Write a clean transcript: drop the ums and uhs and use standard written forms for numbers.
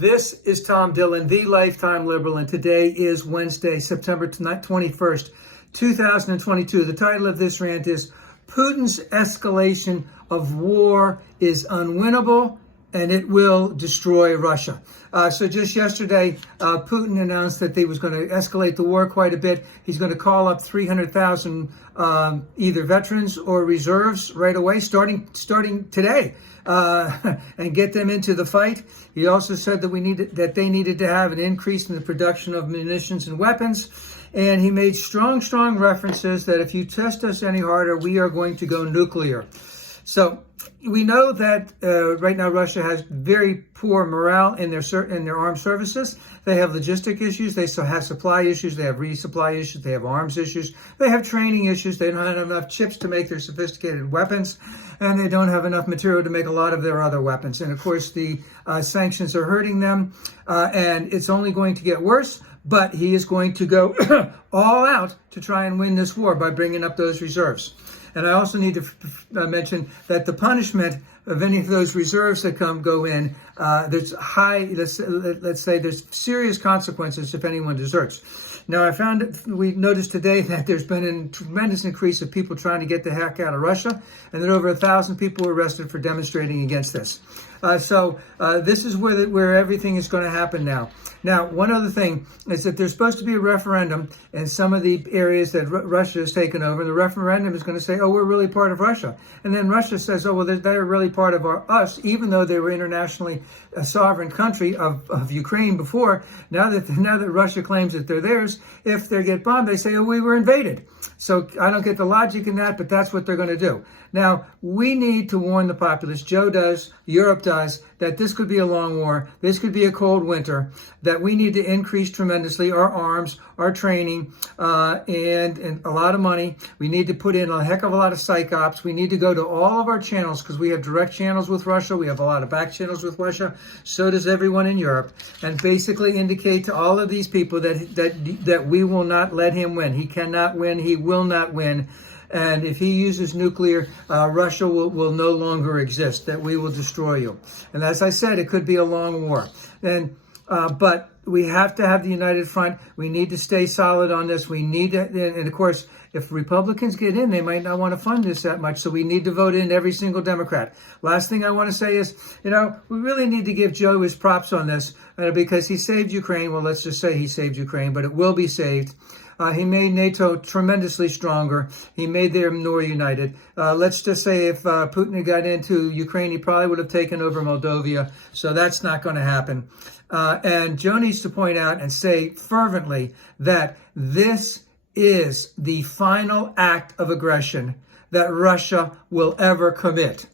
This is Tom Dillon, the Lifetime Liberal, and today is Wednesday, September 21st, 2022. The title of this rant is Putin's escalation of war is unwinnable and it will destroy Russia. So just yesterday, Putin announced that he was going to escalate the war quite a bit. He's going to call up 300,000 either veterans or reserves right away, starting today, and get them into the fight. He also said that they needed to have an increase in the production of munitions and weapons. And he made strong references that if you test us any harder, we are going to go nuclear. So we know that right now Russia has very poor morale in their armed services. They have logistic issues. They still have supply issues. They have resupply issues. They have arms issues. They have training issues. They don't have enough chips to make their sophisticated weapons, and they don't have enough material to make a lot of their other weapons. And of course, the sanctions are hurting them, and it's only going to get worse. But he is going to go all out to try and win this war by bringing up those reserves. And I also need to mention that the punishment of any of those reserves that go in, there's let's say there's serious consequences if anyone deserts. Now, we noticed today that there's been a tremendous increase of people trying to get the heck out of Russia, and that over 1,000 people were arrested for demonstrating against this. So this is where everything is going to happen now. Now, one other thing is that there's supposed to be a referendum in some of the areas that Russia has taken over. The referendum is going to say, oh, we're really part of Russia. And then Russia says, oh, well, they're really part of us, even though they were internationally a sovereign country of Ukraine before. Now that Russia claims that they're theirs, if they get bombed, they say, oh, we were invaded. So I don't get the logic in that, but that's what they're going to do. Now, we need to warn the populace, Joe does, Europe does, that this could be a long war, this could be a cold winter, that we need to increase tremendously our arms, our training, and a lot of money. We need to put in a heck of a lot of psych ops. We need to go to all of our channels, because we have direct channels with Russia. We have a lot of back channels with Russia. So does everyone in Europe. And basically indicate to all of these people that we will not let him win. He cannot win. He will not win. And if he uses nuclear, Russia will no longer exist, that we will destroy you. And as I said, it could be a long war. But we have to have the united front. We need to stay solid on this. We need to, and of course, if Republicans get in, they might not want to fund this that much. So we need to vote in every single Democrat. Last thing I want to say is, we really need to give Joe his props on this because he saved Ukraine. Well, let's just say he saved Ukraine, but it will be saved. He made NATO tremendously stronger. He made them more united. Let's just say if Putin had got into Ukraine, he probably would have taken over Moldova. So that's not going to happen. And Joe needs to point out and say fervently that this is the final act of aggression that Russia will ever commit.